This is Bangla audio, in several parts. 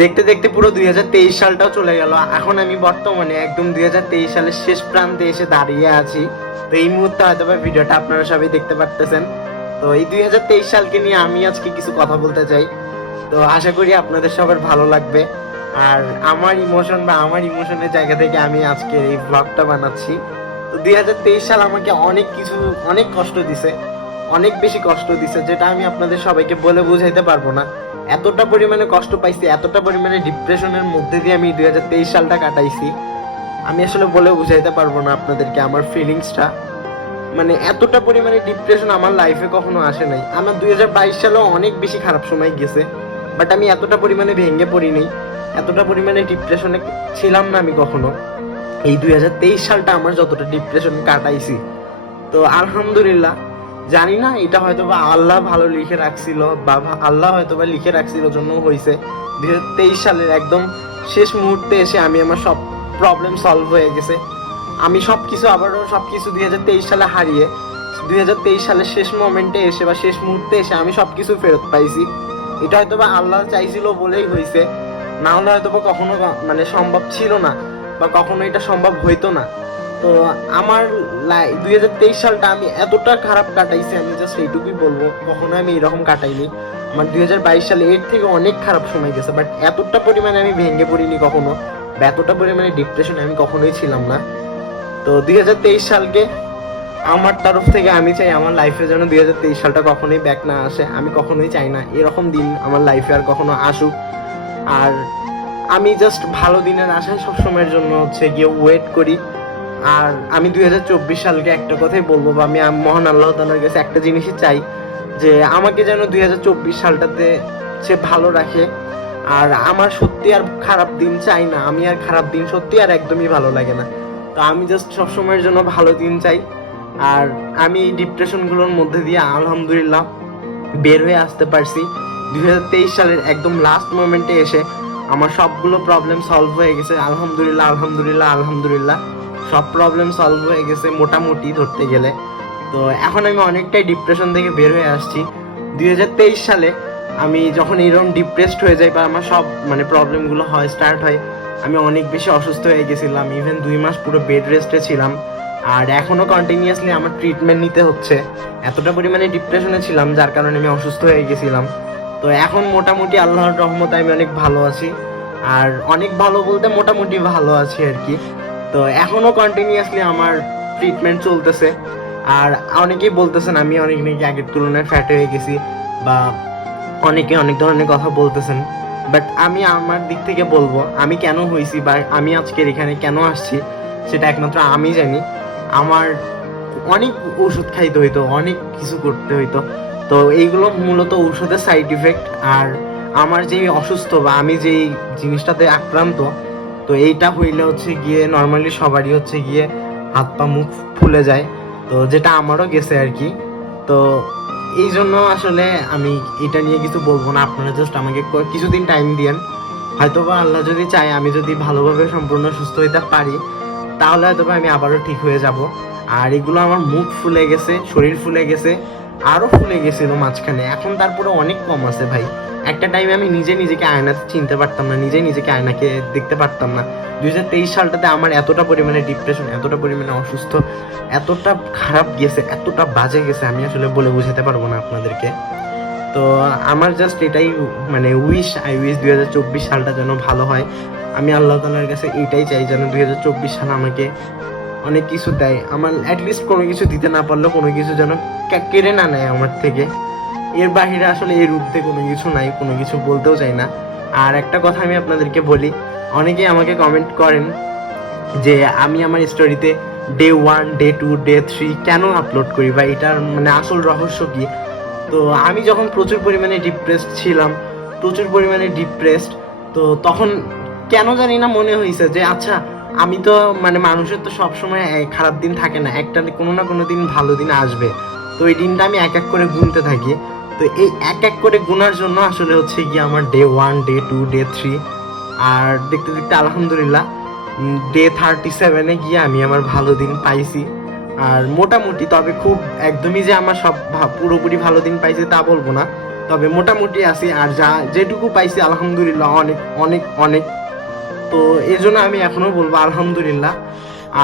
দেখতে দেখতে পুরো 2023 সালটাও চলে গেল। এখন আমি বর্তমানে একদম 2023 সালের শেষ প্রান্তে এসে দাঁড়িয়ে আছি। তো এই মুহূর্তে হয়তো ভিডিওটা আপনারা সবাই দেখতে পারতেছেন। তো এই 2023 সালকে নিয়ে আমি আজকে কিছু কথা বলতে চাই। তো আশা করি আপনাদের সবার ভালো লাগবে। আর আমার ইমোশনের জায়গা থেকে আমি আজকে এই ব্লগটা বানাচ্ছি। তো 2023 সাল আমাকে অনেক কষ্ট দিছে, অনেক বেশি কষ্ট দিছে, যেটা আমি আপনাদের সবাইকে বলে বুঝাইতে পারবো না। এতটা পরিমাণে কষ্ট পাইছি, এতটা পরিমাণে ডিপ্রেশনের মধ্যে দিয়ে আমি 2023 সালটা কাটাইছি, আমি আসলে বলে বুঝাইতে পারবো না আপনাদেরকে আমার ফিলিংসটা। মানে এতটা পরিমাণে ডিপ্রেশন আমার লাইফে কখনো আসে নাই। আমার 2022 সালেও অনেক বেশি খারাপ সময় গেছে, বাট আমি এতটা পরিমাণে ভেঙে পড়িনি, এতটা পরিমাণে ডিপ্রেশনে ছিলাম না আমি কখনো। এই 2023 সালটা আমার যতটা ডিপ্রেশন কাটাইছি, তো আলহামদুলিল্লাহ। জানি না এটা হয়তো বা আল্লাহ ভালো লিখে রাখছিল, বা আল্লাহ হয়তো বা লিখে রাখছিল জন্য হয়েছে 2023 সালের একদম শেষ মুহূর্তে এসে আমি আমার সব প্রবলেম সলভ হয়ে গেছে। আমি সবকিছু 2023 সালে হারিয়ে 2023 সালের শেষ মোমেন্টে এসে বা শেষ মুহূর্তে এসে আমি সবকিছু ফেরত পাইছি। এটা হয়তো বা আল্লাহ চাইছিল বলেই হয়েছে, না হলে হয়তো বা কখনো মানে সম্ভব ছিল না, বা কখনো এটা সম্ভব হইতো না। তো আমার 2023 সালটা আমি এতটা খারাপ কাটাইছি, আমি জাস্ট এইটুকুই বলবো, কখনো আমি এরকম কাটাইনি। আমার 2022 সালে এর থেকে অনেক খারাপ সময় গেছে, বাট এতটা পরিমাণে আমি ভেঙে পড়িনি কখনো, বা এতটা পরিমাণে ডিপ্রেশনে আমি কখনোই ছিলাম না। তো 2023 সালকে আমার তরফ থেকে আমি চাই আমার লাইফে যেন 2023 সালটা কখনোই ব্যাক না আসে। আমি কখনোই চাই না এরকম দিন আমার লাইফে আর কখনো আসুক। আর আমি জাস্ট ভালো দিনের আশায় সবসময়ের জন্য গিয়ে ওয়েট করি। আর আমি 2024 সালকে একটা কথাই বলবো, বা আমি মহান আল্লাহ তাআলার কাছে একটা জিনিসই চাই, যে আমাকে যেন 2024 সালটাতে সে ভালো রাখে। আর আমার সত্যি আর খারাপ দিন চাই না, আমি আর খারাপ দিন সত্যি আর একদমই ভালো লাগে না। তো আমি জাস্ট সবসময়ের জন্য ভালো দিন চাই। আর আমি এই ডিপ্রেশনগুলোর মধ্যে দিয়ে আলহামদুলিল্লাহ বের হয়ে আসতে পারছি। 2023 সালের একদম লাস্ট মোমেন্টে এসে আমার সবগুলো প্রবলেম সলভ হয়ে গেছে, আলহামদুলিল্লাহ আলহামদুলিল্লাহ আলহামদুলিল্লাহ। সব প্রবলেম সলভ হয়ে গেছে মোটামুটি ধরতে গেলে। তো এখন আমি অনেকটাই ডিপ্রেশন থেকে বের হয়ে আসছি। 2023 সালে আমি যখন এরকম ডিপ্রেসড হয়ে যাই, বা আমার সব মানে প্রবলেমগুলো স্টার্ট হয়, আমি অনেক বেশি অসুস্থ হয়ে গেছিলাম। ইভেন 2 মাস পুরো বেড রেস্টে ছিলাম। আর এখনো কন্টিনিউয়াসলি আমার ট্রিটমেন্ট নিতে হচ্ছে। এতটা পরিমাণে ডিপ্রেশনে ছিলাম যার কারণে আমি অসুস্থ হয়ে গেছিলাম। তো এখন মোটামুটি আল্লাহর রহমতে আমি অনেক ভালো আছি। আর অনেক ভালো বলতে মোটামুটি ভালো আছি আর কি। তো এখনো কন্টিনিউয়াসলি আমার ট্রিটমেন্ট চলতেছে। আর অনেকেই বলতেছেন আমি অনেক নাকি আগের তুলনায় ফ্যাট হয়ে গেছি, বা অনেকে অনেক ধরনের কথা বলতেছেন। বাট আমি আমার দিক থেকে বলবো আমি কেন হয়েছি, বা আমি আজকের এখানে কেন আসছি, সেটা একমাত্র আমি জানি। আমার অনেক ওষুধ খাইতে হইতো, অনেক কিছু করতে হইতো। তো এইগুলো মূলত ঔষধের সাইড ইফেক্ট। আর আমার যেই অসুস্থ, বা আমি যেই জিনিসটাতে আক্রান্ত, তো এইটা হইলে গিয়ে নর্মালি সবারই গিয়ে হাত পা মুখ ফুলে যায়। তো যেটা আমারও গেছে আর কি। তো এই জন্য আসলে আমি এটা নিয়ে কিছু বলবো না, আপনারা জাস্ট আমাকে কিছুদিন টাইম দিয়েন। হয়তো বা আল্লাহ যদি চায়, আমি যদি ভালোভাবে সম্পূর্ণ সুস্থ হইতে পারি, তাহলে হয়তো আমি আবারও ঠিক হয়ে যাব। আর এগুলো আমার মুখ ফুলে গেছে, শরীর ফুলে গেছে, আরও ফুলে গেছিল মাঝখানে, এখন তারপরে অনেক কম আছে ভাই। একটা টাইমে আমি নিজেকে আয়নাতে চিনতে পারতাম না, নিজেকে আয়নাকে দেখতে পারতাম না। 2023 সালটাতে আমার এতটা পরিমাণে ডিপ্রেশন, এতটা পরিমাণে অসুস্থ, এতটা খারাপ গেছে, এতটা বাজে গেছে, আমি আসলে বলে বোঝাতে পারবো না আপনাদেরকে। তো আমার জাস্ট এটাই মানে আই উইশ 2024 সালটা যেন ভালো হয়। আমি আল্লাহ তাআলার কাছে এটাই চাই, যেন 2024 সাল আমাকে অনেক কিছু দেয়। আমার অ্যাটলিস্ট কোনো কিছু দিতে না পারলেও কোনো কিছু যেন কেড়ে না নেয় আমার থেকে। এর বাহিরে আসলে এর ঊর্ধ্বে কোনো কিছু নাই, কোনো কিছু বলতেও চাই না। আর একটা কথা আমি আপনাদেরকে বলি, অনেকেই আমাকে কমেন্ট করেন যে আমি আমার স্টোরিতে ডে 1, ডে 2, ডে 3 কেন আপলোড করি, বা এটার মানে আসল রহস্য কি। তো আমি যখন প্রচুর পরিমাণে ডিপ্রেসড, তো তখন কেন জানি না মনে হয়েছে যে আচ্ছা, আমি তো মানে মানুষের তো সবসময় খারাপ দিন থাকে না, একটা কোনো না কোনো দিন ভালো দিন আসবে। তো এই দিনটা আমি এক এক করে গুনতে থাকি। তো এই এক এক করে গুনার জন্য আসলে গিয়ে আমার ডে 1, ডে 2, ডে 3, আর দেখতে দেখতে আলহামদুলিল্লাহ ডে 37-এ গিয়ে আমি আমার ভালো দিন পাইছি। আর মোটামুটি, তবে খুব একদমই যে আমার সব পুরোপুরি ভালো দিন পাইছি তা বলবো না, তবে মোটামুটি আছি, আর যেটুকু পাইছি আলহামদুলিল্লাহ অনেক অনেক অনেক। তো এই জন্য আমি এখনো বলবো আলহামদুলিল্লাহ।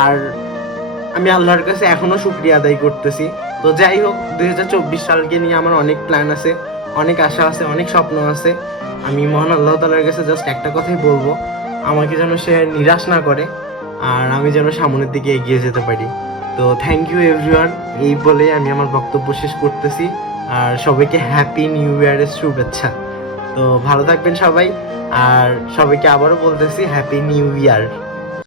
আর আমি আল্লাহর কাছে এখনো শুকরিয়া আদায় করতেছি। তো যাই হোক, 2024 সালকে নিয়ে আমার অনেক প্ল্যান আছে, অনেক আশা আছে, অনেক স্বপ্ন আছে। আমি মহান আল্লাহ তাআলার কাছে জাস্ট একটা কথাই বলবো, আমাকে যেন সে নিরাশ না করে, আর আমি যেন সামনের দিকে এগিয়ে যেতে পারি। তো থ্যাংক ইউ এভরিওয়ান, এই বলে আমি আমার বক্তব্য শেষ করতেছি। আর সবাইকে হ্যাপি নিউ ইয়ারের শুভেচ্ছা। তো ভালো থাকবেন সবাই, আর সবাইকে আবারও বলতেছি হ্যাপি নিউ ইয়ার।